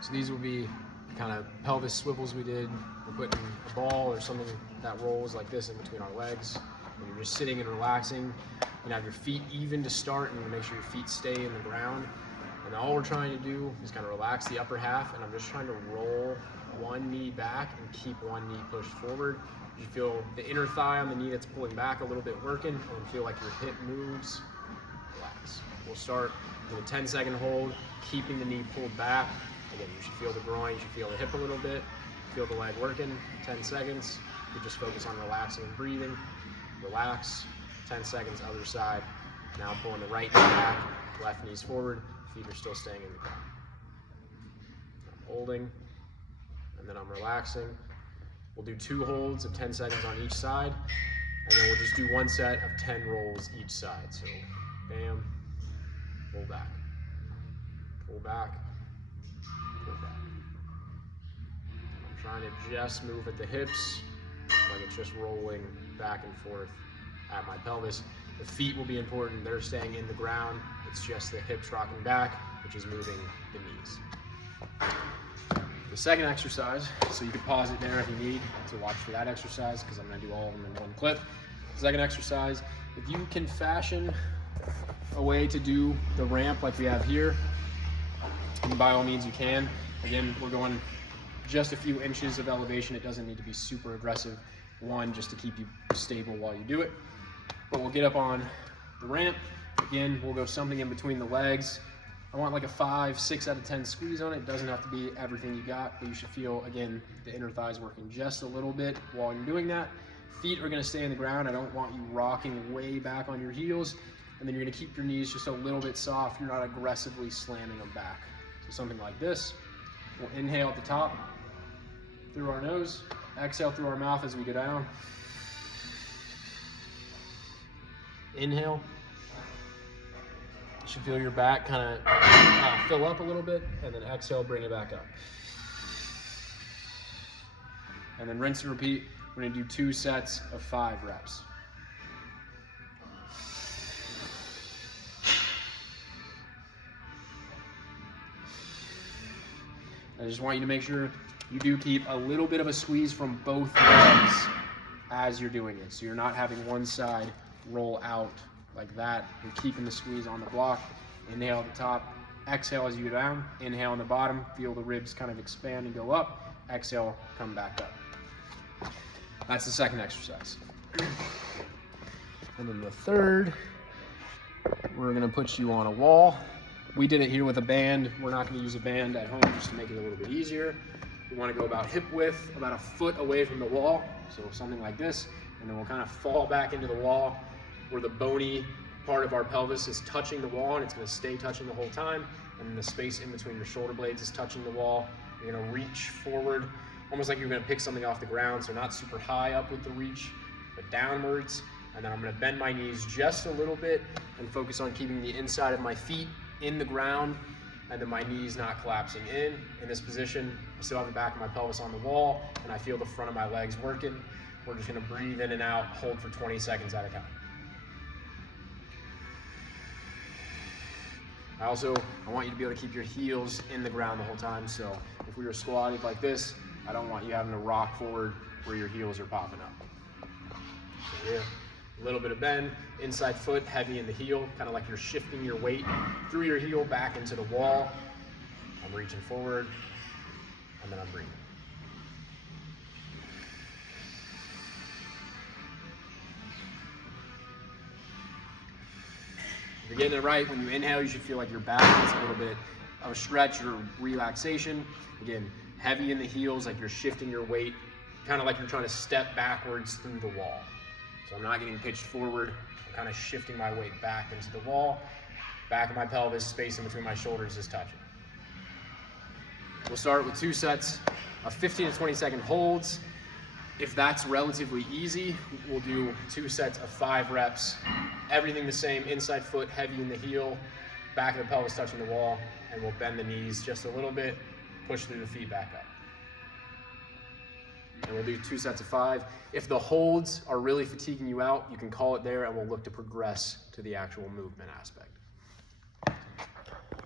So these will be kind of pelvis swivels we did. We're putting a ball or something that rolls like this in between our legs. And you're just sitting and relaxing. You have your feet even to start, and you make sure your feet stay in the ground. And all we're trying to do is kind of relax the upper half, and I'm just trying to roll one knee back and keep one knee pushed forward. You feel the inner thigh on the knee that's pulling back a little bit working, and feel like your hip moves. Relax. We'll start with a 10-second hold, keeping the knee pulled back. Again, you should feel the groin, you should feel the hip a little bit, feel the leg working. 10 seconds. You just focus on relaxing and breathing. Relax. 10 seconds, other side. Now pulling the right knee back, left knee's forward, feet are still staying in the ground. I'm holding, and then I'm relaxing. We'll do 2 holds of 10 seconds on each side, and then we'll just do 1 set of 10 rolls each side. So, bam, pull back, pull back, pull back. I'm trying to just move at the hips, like it's just rolling back and forth at my pelvis. The feet will be important. They're staying in the ground. It's just the hips rocking back, which is moving the knees. The second exercise, so you can pause it there if you need to watch for that exercise, because I'm going to do all of them in one clip. The second exercise, if you can fashion a way to do the ramp like we have here, and by all means you can. Again, we're going just a few inches of elevation. It doesn't need to be super aggressive. One, just to keep you stable while you do it. But we'll get up on the ramp. Again, we'll go something in between the legs. I want like a 5, 6 out of 10 squeeze on it. It doesn't have to be everything you got, but you should feel, again, the inner thighs working just a little bit while you're doing that. Feet are gonna stay in the ground. I don't want you rocking way back on your heels. And then you're gonna keep your knees just a little bit soft. You're not aggressively slamming them back. So something like this. We'll inhale at the top through our nose. Exhale through our mouth as we go down. Inhale. You should feel your back kind of fill up a little bit, and then exhale, bring it back up. And then rinse and repeat. We're gonna do 2 sets of 5 reps. I just want you to make sure you do keep a little bit of a squeeze from both legs as you're doing it. So you're not having one side roll out like that. You're keeping the squeeze on the block. Inhale at the top, exhale as you go down. Inhale on the bottom, feel the ribs kind of expand and go up. Exhale, come back up. That's the second exercise. And then the third, we're gonna put you on a wall. We did it here with a band. We're not gonna use a band at home just to make it a little bit easier. We wanna go about hip width, about a foot away from the wall. So something like this, and then we'll kind of fall back into the wall where the bony part of our pelvis is touching the wall, and it's gonna stay touching the whole time. And then the space in between your shoulder blades is touching the wall. You're gonna reach forward, almost like you're gonna pick something off the ground, so not super high up with the reach, but downwards. And then I'm gonna bend my knees just a little bit and focus on keeping the inside of my feet in the ground, and then my knees not collapsing in. In this position, I still have the back of my pelvis on the wall, and I feel the front of my legs working. We're just gonna breathe in and out, hold for 20 seconds at a time. I want you to be able to keep your heels in the ground the whole time. So if we were squatted like this, I don't want you having to rock forward where your heels are popping up. So here, a little bit of bend, inside foot heavy in the heel, kind of like you're shifting your weight through your heel back into the wall. I'm reaching forward, and then I'm breathing. If you're getting it right, when you inhale, you should feel like your back gets a little bit of a stretch or relaxation. Again, heavy in the heels, like you're shifting your weight, kind of like you're trying to step backwards through the wall. So I'm not getting pitched forward, I'm kind of shifting my weight back into the wall. Back of my pelvis, space in between my shoulders is touching. We'll start with 2 sets of 15 to 20 second holds. If that's relatively easy, we'll do 2 sets of 5 reps. Everything the same, inside foot heavy in the heel, back of the pelvis touching the wall, and we'll bend the knees just a little bit, push through the feet back up. And we'll do 2 sets of 5. If the holds are really fatiguing you out, you can call it there, and we'll look to progress to the actual movement aspect.